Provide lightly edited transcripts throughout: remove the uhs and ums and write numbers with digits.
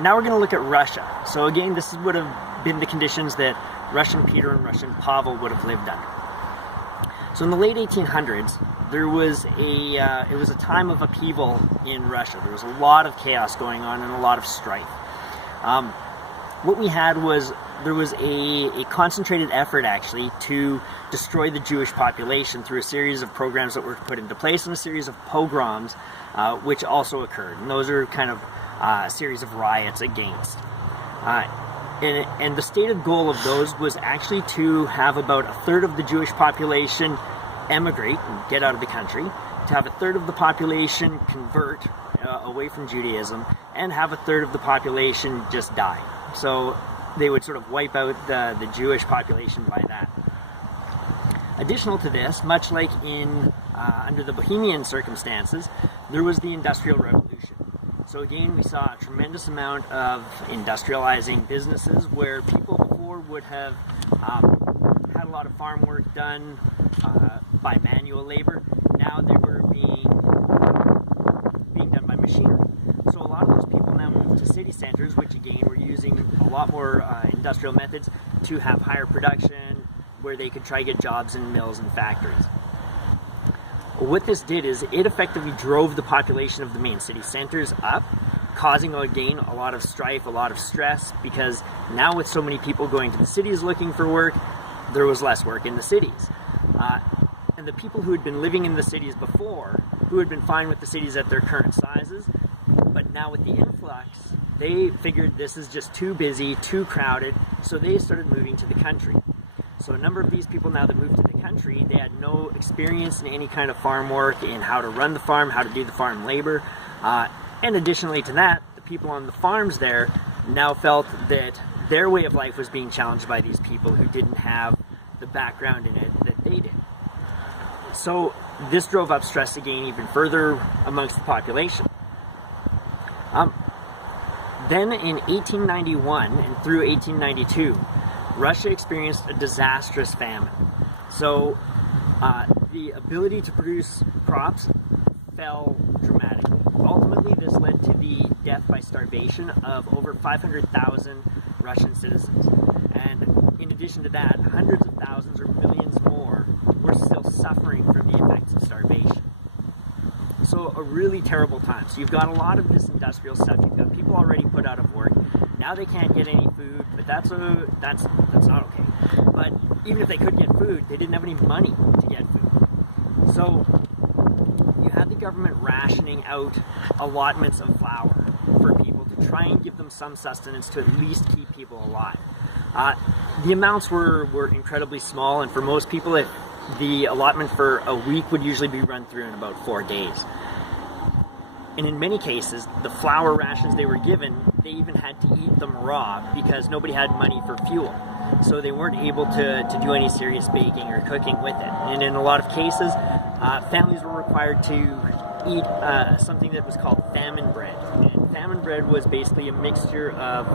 now we're going to look at Russia. So again, this would have been the conditions that Russian Peter and Russian Pavel would have lived under. So in the late 1800s, there was it was a time of upheaval in Russia. There was a lot of chaos going on and a lot of strife. What we had was there was a concentrated effort actually to destroy the Jewish population through a series of programs that were put into place and a series of pogroms which also occurred. And those are kind of a series of riots against. And the stated goal of those was actually to have about a third of the Jewish population emigrate and get out of the country, to have a third of the population convert away from Judaism, and have a third of the population just die. So they would sort of wipe out the Jewish population by that. Additional to this, much like in under the Bohemian circumstances, there was the Industrial Revolution. So again, we saw a tremendous amount of industrializing businesses where people before would have had a lot of farm work done by manual labor. Now they were being done by machinery. So a lot of those people now moved to city centers, which again were using a lot more industrial methods to have higher production, where they could try to get jobs in mills and factories. What this did is it effectively drove the population of the main city centers up, causing again a lot of strife, a lot of stress, because now with so many people going to the cities looking for work, there was less work in the cities. And the people who had been living in the cities before, who had been fine with the cities at their current sizes, but now with the influx, they figured this is just too busy, too crowded, so they started moving to the country. So a number of these people now that moved to the country, they had no experience in any kind of farm work, in how to run the farm, how to do the farm labor. And additionally to that, the people on the farms there now felt that their way of life was being challenged by these people who didn't have the background in it that they did. So this drove up stress again even further amongst the population. Then in 1891 and through 1892, Russia experienced a disastrous famine. So the ability to produce crops fell dramatically. Ultimately, this led to the death by starvation of over 500,000 Russian citizens. And in addition to that, hundreds of thousands or millions more were still suffering from the effects of starvation. So a really terrible time. So you've got a lot of this industrial stuff. You've got people already put out of work. Now they can't get any food, but that's not okay. But even if they could get food, they didn't have any money to get food. So you had the government rationing out allotments of flour for people to try and give them some sustenance to at least keep people alive. The amounts were incredibly small, and for most people, the allotment for a week would usually be run through in about 4 days. And in many cases, the flour rations they were given, they even had to eat them raw because nobody had money for fuel. So they weren't able to do any serious baking or cooking with it. And in a lot of cases, families were required to eat something that was called famine bread. And famine bread was basically a mixture of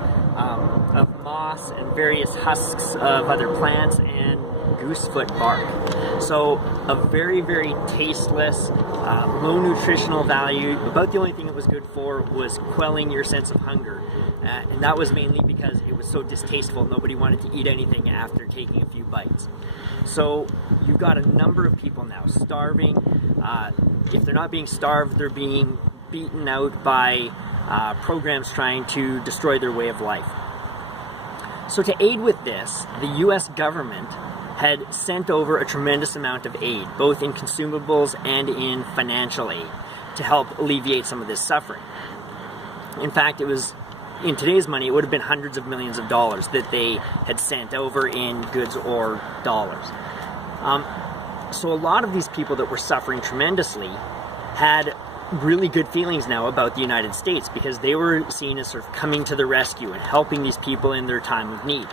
moss and various husks of other plants and goosefoot bark. So a very, very tasteless, low nutritional value. About the only thing it was good for was quelling your sense of hunger. And that was mainly because it was so distasteful. Nobody wanted to eat anything after taking a few bites. So you've got a number of people now starving. If they're not being starved, they're being beaten out by programs trying to destroy their way of life. So to aid with this, the U.S. government had sent over a tremendous amount of aid, both in consumables and in financial aid, to help alleviate some of this suffering. In fact, it was, in today's money, it would have been hundreds of millions of dollars that they had sent over in goods or dollars. So a lot of these people that were suffering tremendously had really good feelings now about the United States, because they were seen as sort of coming to the rescue and helping these people in their time of need.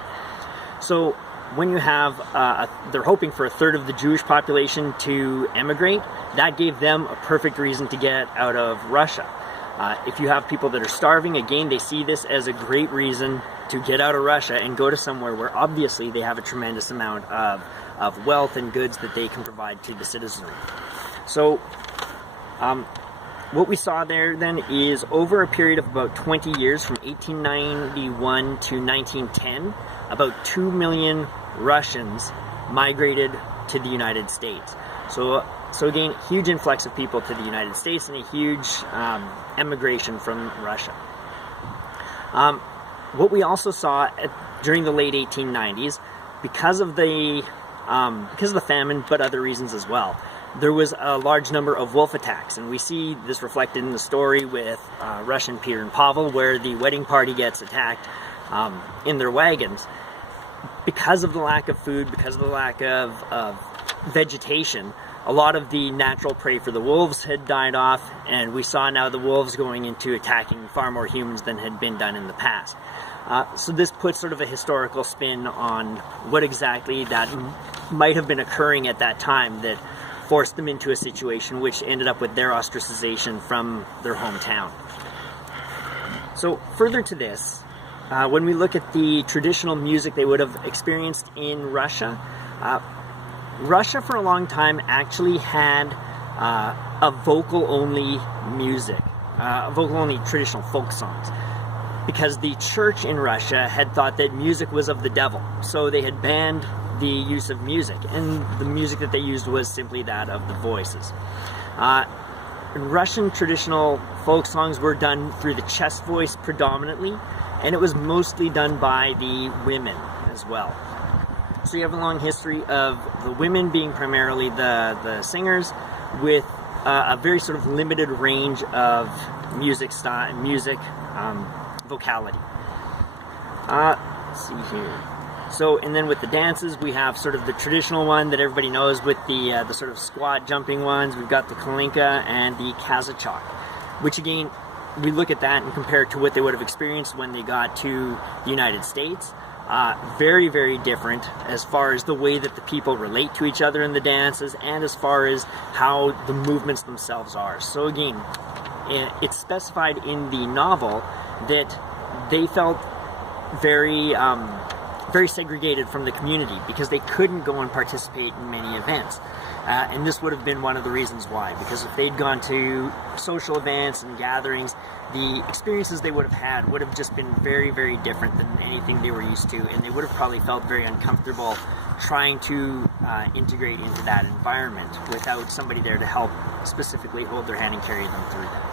So when you have, they're hoping for a third of the Jewish population to emigrate, that gave them a perfect reason to get out of Russia. If you have people that are starving, again, they see this as a great reason to get out of Russia and go to somewhere where obviously they have a tremendous amount of wealth and goods that they can provide to the citizenry. So what we saw there then is over a period of about 20 years, from 1891 to 1910, about 2 million Russians migrated to the United States. So again, huge influx of people to the United States and a huge emigration from Russia. What we also saw during the late 1890s, because of the famine, but other reasons as well, there was a large number of wolf attacks, and we see this reflected in the story with Russian Peter and Pavel, where the wedding party gets attacked in their wagons. Because of the lack of food, because of the lack of vegetation, a lot of the natural prey for the wolves had died off, and we saw now the wolves going into attacking far more humans than had been done in the past. So this puts sort of a historical spin on what exactly that might have been occurring at that time that forced them into a situation which ended up with their ostracization from their hometown. So further to this, when we look at the traditional music they would have experienced in Russia, Russia for a long time actually had a vocal-only music, vocal-only traditional folk songs, because the church in Russia had thought that music was of the devil. So they had banned the use of music, and the music that they used was simply that of the voices. Russian traditional folk songs were done through the chest voice predominantly, and it was mostly done by the women as well. So you have a long history of the women being primarily the singers, with a very sort of limited range of music style, vocality. Let's see here. So, and then with the dances, we have sort of the traditional one that everybody knows with the sort of squat jumping ones. We've got the kalinka and the kazachok, which again, we look at that and compare it to what they would have experienced when they got to the United States. Very, very different as far as the way that the people relate to each other in the dances, and as far as how the movements themselves are. So again, it's specified in the novel that they felt very very segregated from the community because they couldn't go and participate in many events. And this would have been one of the reasons why, because if they'd gone to social events and gatherings, the experiences they would have had would have just been very, very different than anything they were used to, and they would have probably felt very uncomfortable trying to integrate into that environment without somebody there to help specifically hold their hand and carry them through that.